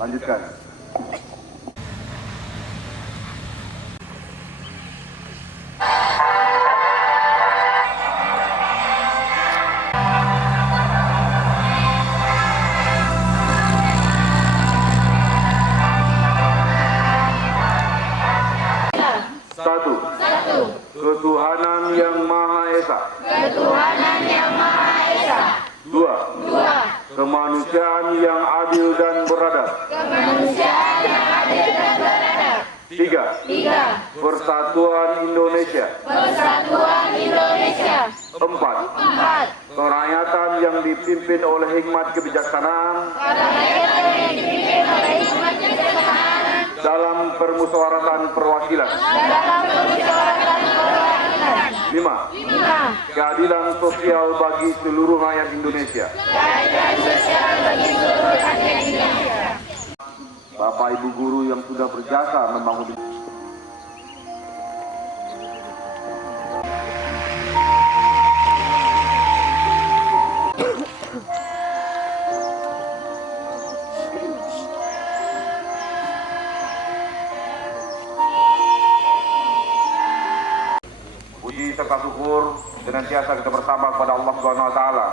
Lanjutkan. Satu. Ketuhanan yang Maha Esa. Dua. Kemanusiaan yang adil dan beradab. Tiga. Persatuan Indonesia. Empat. Kerakyatan yang dipimpin oleh hikmat kebijaksanaan dalam permusyawaratan perwakilan. Lima. Keadilan sosial bagi seluruh rakyat Indonesia. Bapak Ibu guru yang sudah berjasa membangun puji serta syukur senantiasa kita bersama kepada Allah Subhanahu wa taala.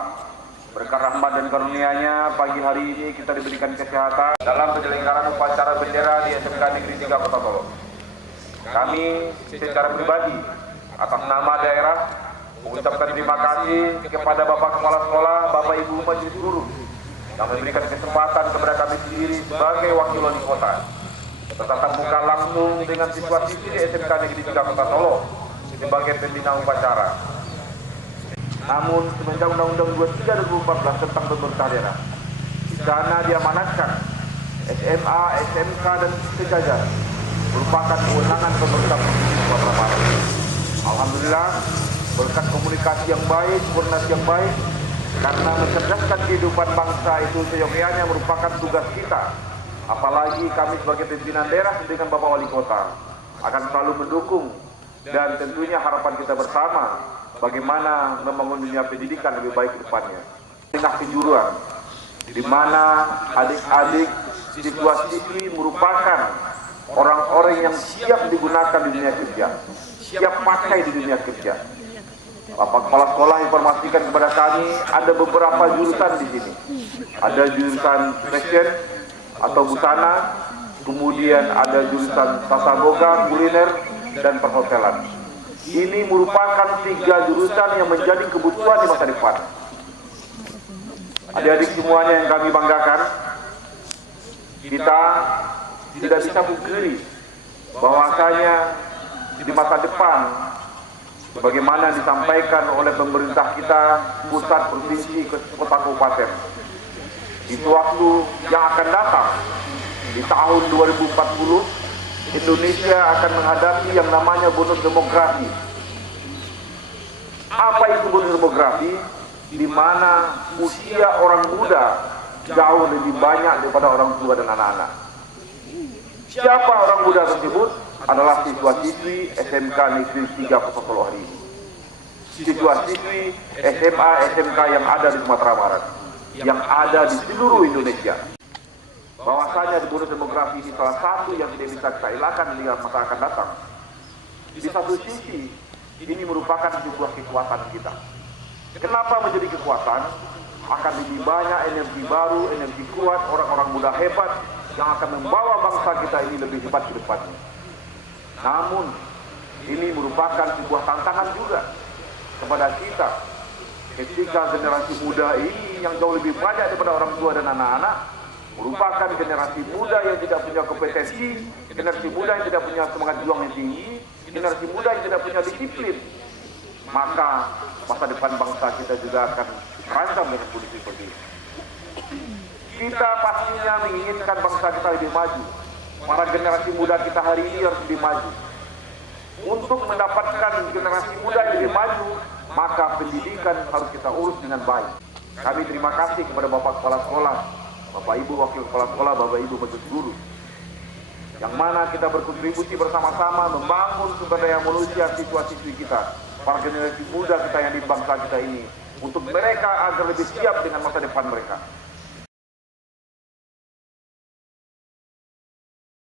Berkat rahmat dan karunia-Nya, pagi hari ini kita diberikan kesehatan dalam penyelenggaraan upacara bendera di SMK Negeri 3 Kota Solo. Kami secara pribadi atas nama daerah mengucapkan terima kasih kepada Bapak Kepala Sekolah, Bapak Ibu Majelis Guru yang memberikan kesempatan kepada kami sendiri sebagai wakil wali kota bertatap muka langsung dengan siswa-siswi di SMK Negeri 3 Kota Solo sebagai pembina upacara. Namun semenjak Undang-Undang 23 2014 tentang pemerintah daerah, di sana diamanatkan SMA, SMK dan sejajar merupakan kewenangan pemerintah Provinsi Sumatera Barat. Alhamdulillah, berkat komunikasi yang baik, koordinasi yang baik, karena mencerdaskan kehidupan bangsa itu seyogyanya merupakan tugas kita. Apalagi kami sebagai pimpinan daerah dengan Bapak Wali Kota akan selalu mendukung, dan tentunya harapan kita bersama bagaimana membangun dunia pendidikan lebih baik ke depannya. Tengah kejuruan, di mana adik-adik siswa-siswi merupakan orang-orang yang siap digunakan di dunia kerja, siap pakai di dunia kerja. Bapak Kepala Sekolah informasikan kepada kami ada beberapa jurusan di sini. Ada jurusan fashion atau busana, kemudian ada jurusan tata boga, kuliner, dan perhotelan. Ini merupakan 3 jurusan yang menjadi kebutuhan di masa depan. Adik-adik semuanya yang kami banggakan, kita tidak bisa pungkiri bahwasanya di masa depan, sebagaimana disampaikan oleh pemerintah kita, pusat, provinsi, kota, kabupaten, di waktu yang akan datang, di tahun 2040, Indonesia akan menghadapi yang namanya bonus demografi. Apa itu bonus demografi? Di mana usia orang muda jauh lebih banyak daripada orang tua dan anak-anak. Siapa orang muda tersebut? Adalah siswa-siswi SMK Negeri 3 Kota Solo hari ini. Siswa-siswi SMA, SMK yang ada di Sumatera Barat, yang ada di seluruh Indonesia. Bahwasanya di bonus demografi ini salah satu yang tidak bisa kita elakkan di masa akan datang. Di satu sisi, ini merupakan sebuah kekuatan kita. Kenapa menjadi kekuatan? Akan lebih banyak energi baru, energi kuat, orang-orang muda hebat yang akan membawa bangsa kita ini lebih hebat ke depannya. Namun, ini merupakan sebuah tantangan juga kepada kita. Ketika generasi muda ini yang jauh lebih banyak daripada orang tua dan anak-anak, merupakan generasi muda yang tidak punya kompetensi, generasi muda yang tidak punya semangat juang yang tinggi, generasi muda yang tidak punya disiplin, maka masa depan bangsa kita juga akan terancam dengan kondisi seperti ini. Kita pastinya menginginkan bangsa kita lebih maju. Para generasi muda kita hari ini harus lebih maju. Untuk mendapatkan generasi muda yang lebih maju, maka pendidikan harus kita urus dengan baik. Kami terima kasih kepada Bapak Kepala Sekolah, Bapak Ibu Wakil Kepala Sekolah, Bapak Ibu Majelis Guru, yang mana kita berkontribusi bersama-sama membangun sumber daya manusia siswa-siswi kita, para generasi muda kita yang di bangsa kita ini, untuk mereka agar lebih siap dengan masa depan mereka.